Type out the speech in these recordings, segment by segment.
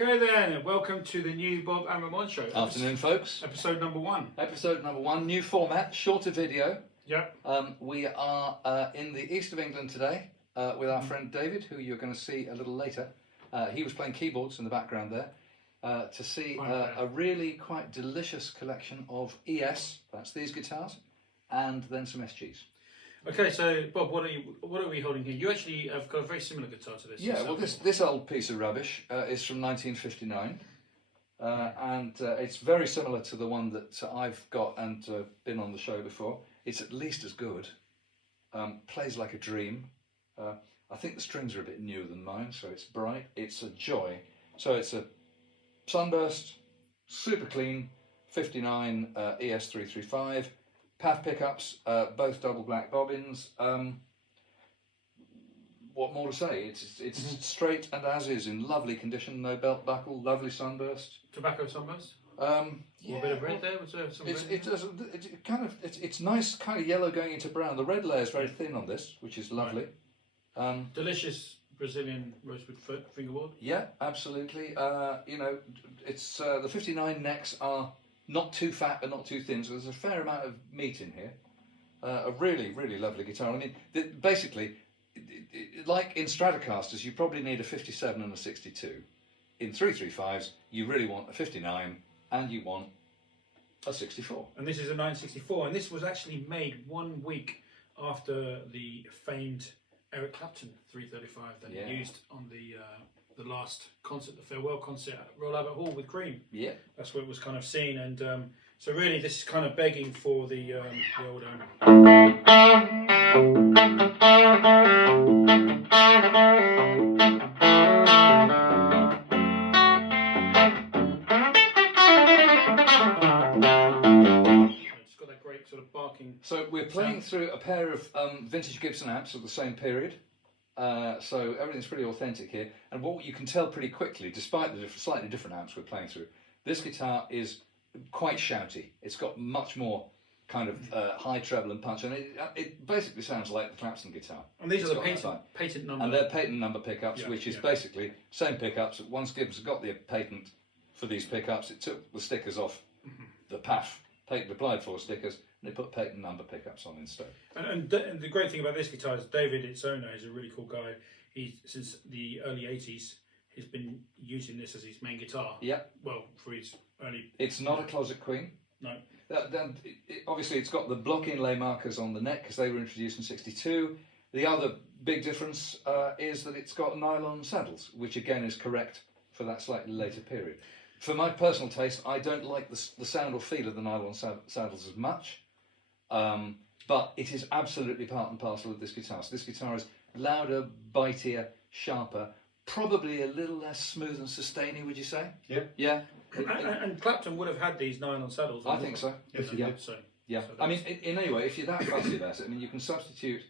Okay then, welcome to the new Bob and Ramon show. Afternoon, folks. Episode number 1. Episode number 1, new format, shorter video. Yep. We are in the east of England today with our friend David, who you're going to see a little later. He was playing keyboards in the background there to see a really quite delicious collection of ES, that's these guitars, and then some SGs. Okay, so Bob, what are we holding here? You actually have got a very similar guitar to this. Yeah, well, this old piece of rubbish is from 1959, and it's very similar to the one that I've got and been on the show before. It's at least as good. Plays like a dream. I think the strings are a bit newer than mine, so it's bright. It's a joy. So it's a Sunburst, super clean, 59 ES-335. PAF pickups, both double black bobbins. What more to say? It's straight and as is, in lovely condition. No belt buckle, lovely Sunburst. Tobacco Sunburst. Yeah, a bit of red there. Was there some red it's nice, kind of yellow going into brown. The red layer is very thin on this, which is lovely. Right. Delicious Brazilian rosewood fingerboard. Yeah, absolutely. You know, it's the 59 necks are not too fat but not too thin, so there's a fair amount of meat in here. A really, really lovely guitar. I mean, basically, like in Stratocasters, you probably need a 57 and a 62. In 335's, you really want a 59 and you want a 64. And this is a 964, and this was actually made 1 week after the famed Eric Clapton 335 that he used on the last concert, the farewell concert at Royal Albert Hall with Cream. Yeah, that's where it was kind of seen, and so really this is kind of begging for the old owner. It's got that great sort of barking. So we're playing through a pair of vintage Gibson amps of the same period. So everything's pretty authentic here, and what you can tell pretty quickly, despite the slightly different amps we're playing through, this guitar is quite shouty. It's got much more kind of high treble and punch, and it basically sounds like the Clapton guitar. And these are the patent number. And they're patent number pickups, which is basically same pickups. Once Gibson got the patent for these pickups, it took the stickers off the PAF, patent applied for stickers, and they put patent number pickups on instead. And the great thing about this guitar is David, its owner, is a really cool guy. Since the early 80s, he's been using this as his main guitar. Yeah. Well, for his early... It's not a closet queen. No. Obviously, it's got the block inlay markers on the neck because they were introduced in '62. The other big difference is that it's got nylon saddles, which again is correct for that slightly later period. For my personal taste, I don't like the sound or feel of the nylon saddles as much. But it is absolutely part and parcel of this guitar. So this guitar is louder, bitier, sharper, probably a little less smooth and sustaining, would you say? Yeah. Yeah. And Clapton would have had these nylon saddles. I think so. Yes, yeah. So I mean, in any way, if you're that fussy about it, I mean, you can substitute,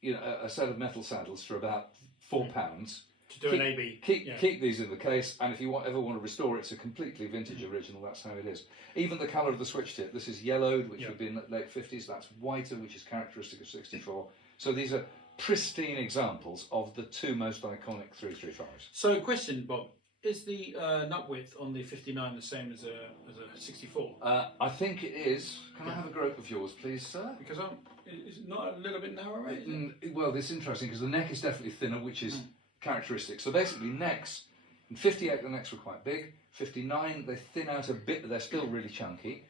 you know, a set of metal saddles for about £4. To do an AB. Keep these in the case, and if you ever want to restore it to completely vintage original, that's how it is. Even the colour of the switch tip, this is yellowed, which would be in the late 50s, that's whiter, which is characteristic of 64. So these are pristine examples of the two most iconic 335's. So question, Bob, is the nut width on the 59 the same as a 64? I think it is. Can I have a grope of yours, please, sir? Because is it not a little bit narrower? Well, it's interesting because the neck is definitely thinner, which is characteristic. So basically necks, in 58 the necks were quite big, 59 they thin out a bit but they're still really chunky.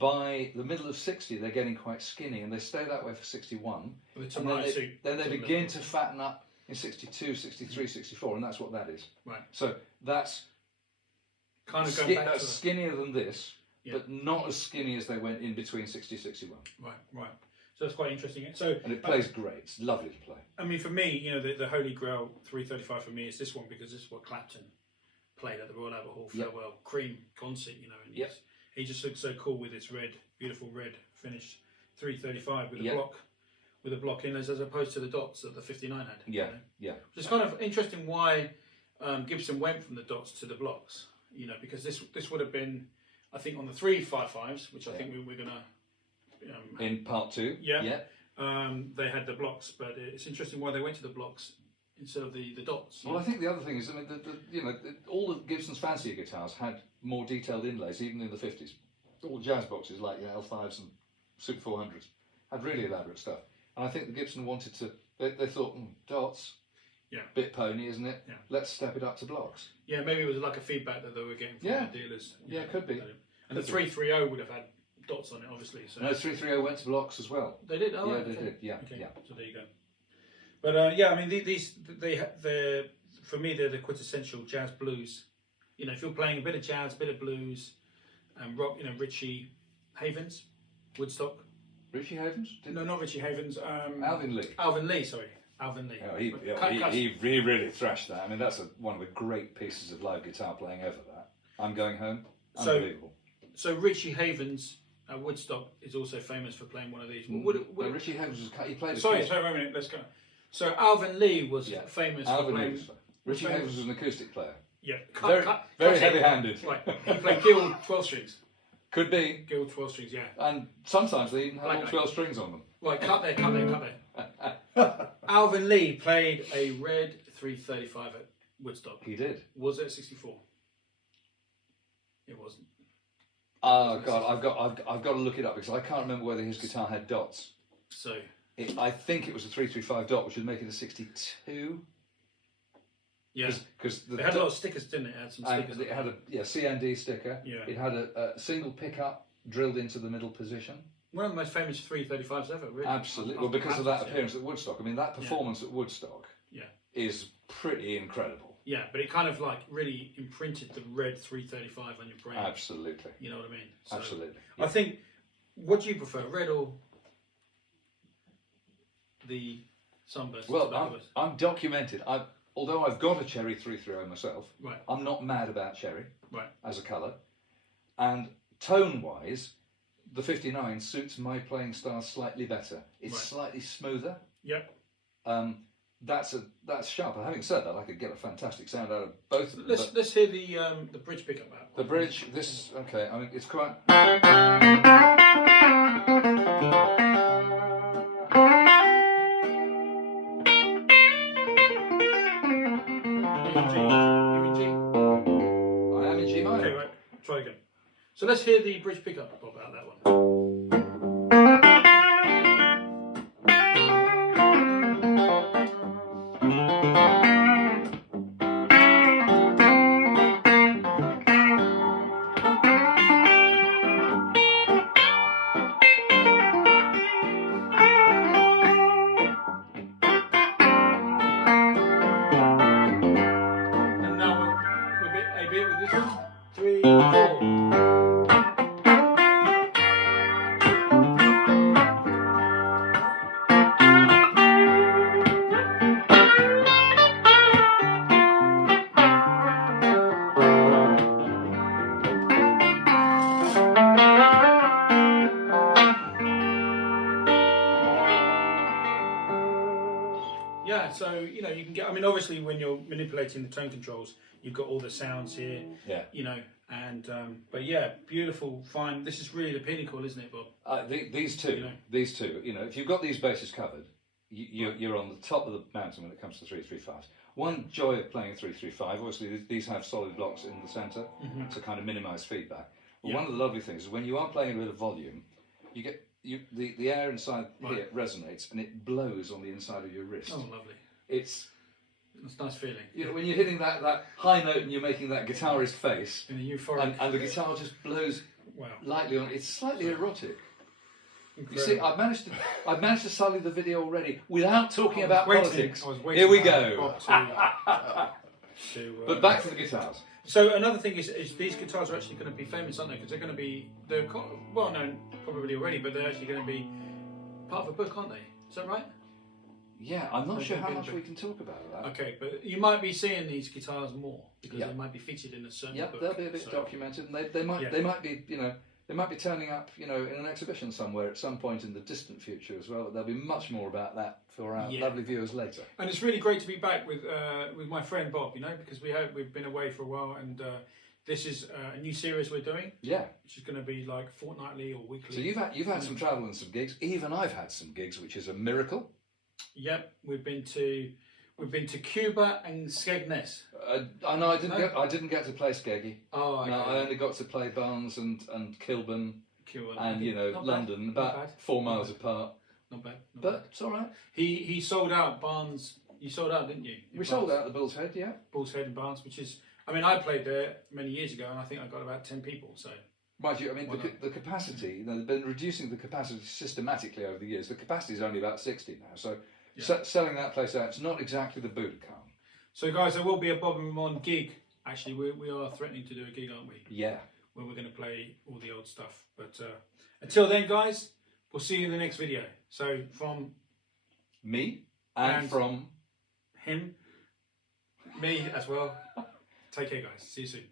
By the middle of 60 they're getting quite skinny and they stay that way for 61. And then they begin to fatten up in 62, 63, 64, and that's what that is. Right. So that's kind of going back that's skinnier than this, but not as skinny as they went in between 60 and 61. Right. So that's quite interesting. So and it plays great. It's lovely to play. I mean, for me, you know, the Holy Grail 335 for me is this one because this is what Clapton played at the Royal Albert Hall farewell cream concert. You know, and he just looks so cool with this red, beautiful red finished 335 with a block inlays as opposed to the dots that the 59 had. Yeah, you know? It's kind of interesting why Gibson went from the dots to the blocks. You know, because this would have been, I think, on the 355's, which I think we're gonna. In part 2, they had the blocks, but it's interesting why they went to the blocks instead of the dots. Well, I think the other thing is, I mean, all of Gibson's fancier guitars had more detailed inlays, even in the 50s. All jazz boxes like L5s and Super 400s had really elaborate stuff. And I think the Gibson wanted to, they thought, dots, bit pony, isn't it? Yeah. Let's step it up to blocks. Yeah, maybe it was like a feedback that they were getting from the dealers. Yeah, could be. And the 330 would have had dots on it, obviously. So. No, 330 went to blocks as well. They did. Oh, yeah, they did. Yeah, yeah. So there you go. But I mean, they're for me they're the quintessential jazz blues. You know, if you're playing a bit of jazz, a bit of blues, and rock, you know, Richie Havens, Woodstock. Richie Havens? No, not Richie Havens. Alvin Lee. Alvin Lee, sorry. Alvin Lee. Oh, he really thrashed that. I mean, that's one of the great pieces of live guitar playing ever. That I'm Going Home. Unbelievable. So Richie Havens at Woodstock is also famous for playing one of these. Richie Havens he played. Sorry, wait a minute. Let's go. So Alvin Lee was famous for playing. Richie Havens was an acoustic player. Yeah, very heavy-handed. Right, he played Guild 12 strings. Could be. Guild 12 strings, yeah. And sometimes they even have all 12 strings on them. Right, cut there. Alvin Lee played a red 335 at Woodstock. He did. Was it 64? It wasn't. Oh God, I've got to look it up because I can't remember whether his guitar had dots. So I think it was a 335 dot, which would make it a 62. Yeah, because they had a lot of stickers, didn't it? It had some stickers. It had a CND sticker. Yeah. It had a single pickup drilled into the middle position. One of the most famous 335s ever, really. Absolutely. Well, because of that appearance at Woodstock. I mean, that performance at Woodstock is pretty incredible. Yeah, but it kind of like really imprinted the red 335 on your brain. Absolutely. You know what I mean? So absolutely. I think, what do you prefer, red or the Sunburst? Well, I'm documented. Although I've got a Cherry 330 myself, I'm not mad about Cherry as a colour. And tone-wise, the 59 suits my playing style slightly better. It's slightly smoother. Yep. That's sharper. Having said that, I could get a fantastic sound out of both of them. Let's hear the bridge pickup out. The bridge, this is, okay, I mean, it's quite... Try again. So let's hear the bridge pickup about that one. And now we're a bit with this one. 3, 4. Yeah, so you know you can get. I mean, obviously, when you're manipulating the tone controls, you've got all the sounds here. Yeah. You know, and but yeah, beautiful, fine. This is really the pinnacle, isn't it, Bob? These two. You know, if you've got these bases covered, you're on the top of the mountain when it comes to 335s. One joy of playing a 335, obviously, these have solid blocks in the centre to kind of minimise feedback. But one of the lovely things is when you are playing a bit of volume, you get. The air inside here resonates and it blows on the inside of your wrist. Oh, lovely! It's a nice feeling. You know, when you're hitting that high note and you're making that guitarist face, in a euphoric, and the guitar just blows lightly on. It's slightly erotic. Incredible. You see, I've managed to sully the video already without talking about politics. Here we go. But back to the guitars. So another thing is these guitars are actually going to be famous, aren't they? Because they're well known probably already, but they're actually going to be part of a book, aren't they? Is that right? Yeah, I'm not They've sure how been much big. we can talk about that. Okay, but you might be seeing these guitars more because Yeah. they might be featured in a certain Yeah, book. they'll be a bit so- documented, and they might Yeah. be they might be turning up in an exhibition somewhere at some point in the distant future as well. But there'll be much more about that for our Yeah. lovely viewers later. And it's really great to be back with my friend Bob, because we've been away for a while, and this is a new series we're doing, Yeah. which is going to be like fortnightly or weekly. So you've had some travel and some gigs. Even I've had some gigs, which is a miracle. Yep, we've been to Cuba and Skegness. I know I didn't get to play Skeggy. Oh, okay. No, I only got to play Barnes and Kilburn Cuba and Not bad, London, not about bad. 4 miles apart. Not bad. Not But bad. it's all right. He sold out Barnes. You sold out, didn't you? We sold out the Bull's Head, yeah. Bull's Head and Barnes, which is, I played there many years ago, and I think I got about 10 people. So Mind you, Why not? the capacity, they've been reducing the capacity systematically over the years. The capacity is only about 60 now, so Yeah. selling that place out, it's not exactly the Budokan. So guys, there will be a Bob and Ramon gig. Actually, we are threatening to do a gig, aren't we? Yeah. Where we're going to play all the old stuff. But until then, guys, we'll see you in the next video. So from Me and from him, me as well. Take care, guys. See you soon.